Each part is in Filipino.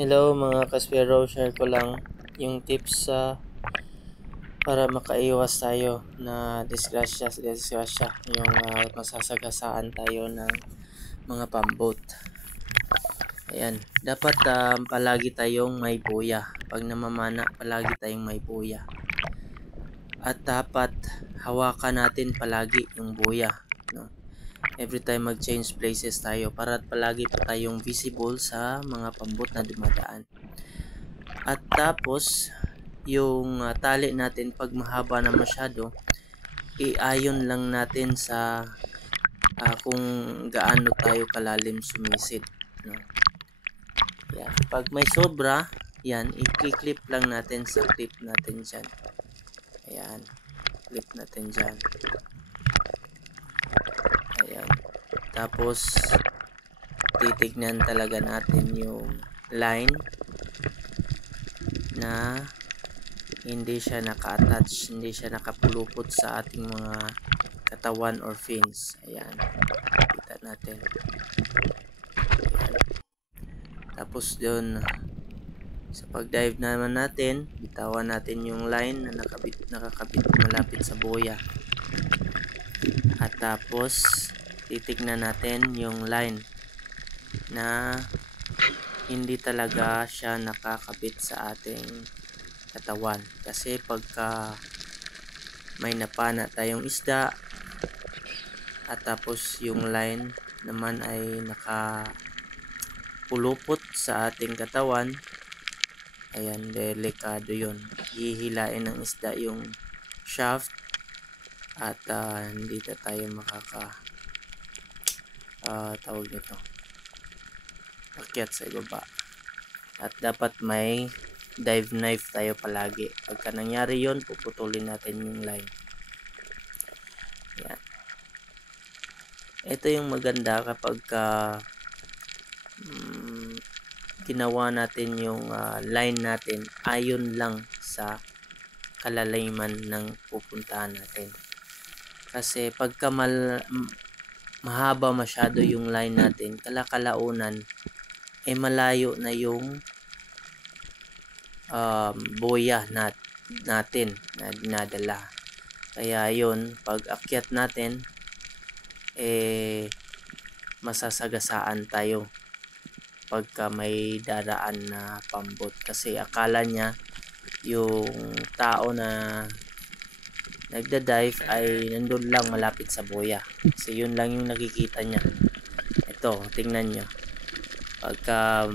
Hello mga kaspero, share ko lang yung tips para makaiwas tayo na disgrasya, yung masasagasaan tayo ng mga pambot. Ayan, dapat palagi tayong may buya. Pag namamana, palagi tayong may buya. At dapat hawakan natin palagi yung buya, no? Every time mag-change places tayo para palagi pa tayong visible sa mga pambot na dumadaan. At tapos yung tali natin pag mahaba na masyado, i-ayon lang natin sa kung gaano tayo kalalim sumisid, no? Yan. Pag may sobra, yan, i-clip lang natin sa clip natin dyan. Ayan, clip natin dyan. Ayan. Tapos titignan talaga natin yung line na hindi siya naka-attach, hindi siya nakapulupot sa ating mga katawan or fins. Ayan, kita natin. Ayan. Tapos dun sa pag-dive naman natin, bitawan natin yung line na nakakabit malapit sa boya. At tapos titignan natin yung line na hindi talaga siya nakakabit sa ating katawan, kasi pagka may napana tayong isda at tapos yung line naman ay nakapulupot sa ating katawan, ayan, delikado yun. Hihilain ng isda yung shaft at hindi na tayo tawag nito, akyat sa ibaba. At dapat may dive knife tayo palagi. Pagka nangyari yon, puputulin natin yung line. Yan. Ito yung maganda kapag ginawa natin yung line natin ayon lang sa kalaliman ng pupuntahan natin. Kasi pagka mahaba masyado yung line natin, kalaunan malayo na yung boya natin na dinadala. Kaya yun, pag akyat natin masasagasaan tayo pagka may daraan na pambot, kasi akala niya yung tao na nagda-dive ay nandun lang malapit sa boya, kasi yun lang yung nakikita niya. Ito, tingnan nyo, pagka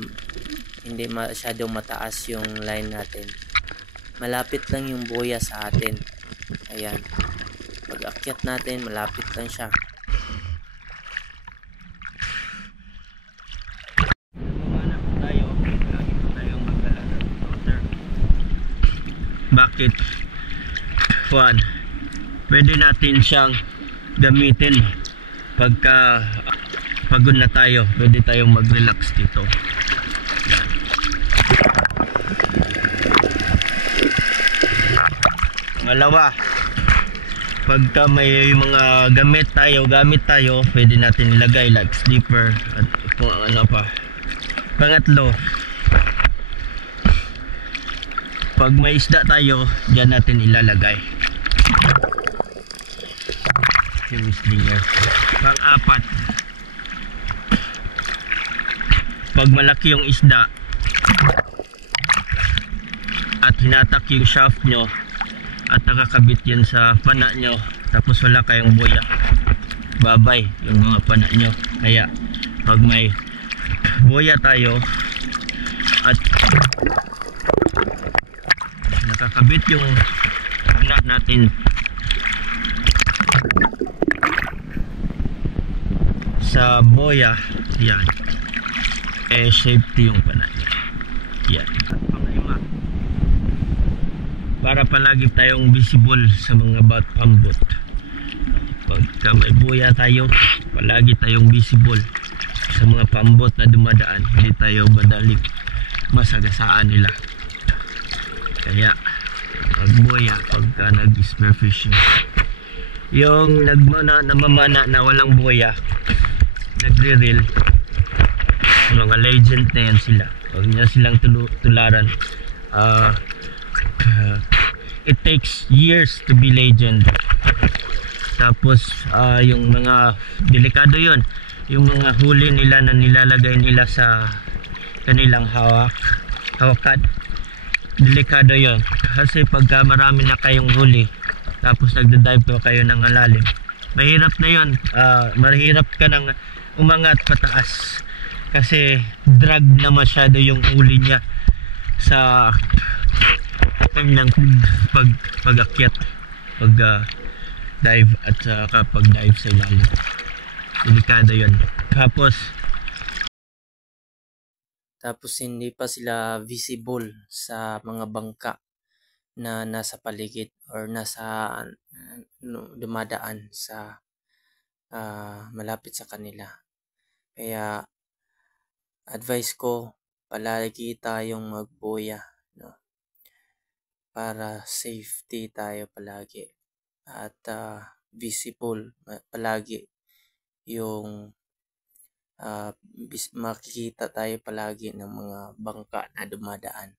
hindi masyadong mataas yung line natin, malapit lang yung boya sa atin. Ayan, pag akyat natin, malapit lang siya. Bakit? Juan, pwede natin siyang gamitin pagka pagod na tayo, pwede tayong mag-relax dito. Malawa, pagka may mga gamit tayo, pwede natin ilagay like slipper at kung ano pa. Pangatlo, pag may isda tayo, dyan natin ilalagay yung slinger. Pang-apat, pag malaki yung isda at hinatak yung shaft nyo at nakakabit yan sa pana nyo, tapos wala kayong buya, babay yung mga pana nyo. Kaya pag may buya tayo at nakakabit yung pana natin sa boya, yan, safety yung pana nyo. Yan. Panglima, para palagi tayong visible sa mga pambot. Pagka may buya tayo, palagi tayong visible sa mga pambot na dumadaan, hindi tayo madaling masagasaan nila. Kaya pag buya, pagka nag-spearfishing, yung namamana na walang buya, nagre-reel, mga legend na yan sila. Huwag niya silang tularan. It takes years to be legend. Tapos yung mga delikado yon, yung mga huli nila na nilalagay nila sa kanilang hawakan, delikado yon. Kasi pagka marami na kayong huli, tapos nagda-dive pa kayo ng malalim, mahirap na yon. Mahirap ka nang umangat pataas kasi drag na masyado yung huli niya sa kanyang pag-akyat, dive at saka pag-dive sa ilalim. Delikado yon. Tapos hindi pa sila visible sa mga bangka na nasa paligid or nasa dumadaan sa malapit sa kanila. Kaya advice ko, palagi tayong magbuya, no? Para safety tayo palagi at visible palagi yung makikita tayo palagi ng mga bangka na dumadaan.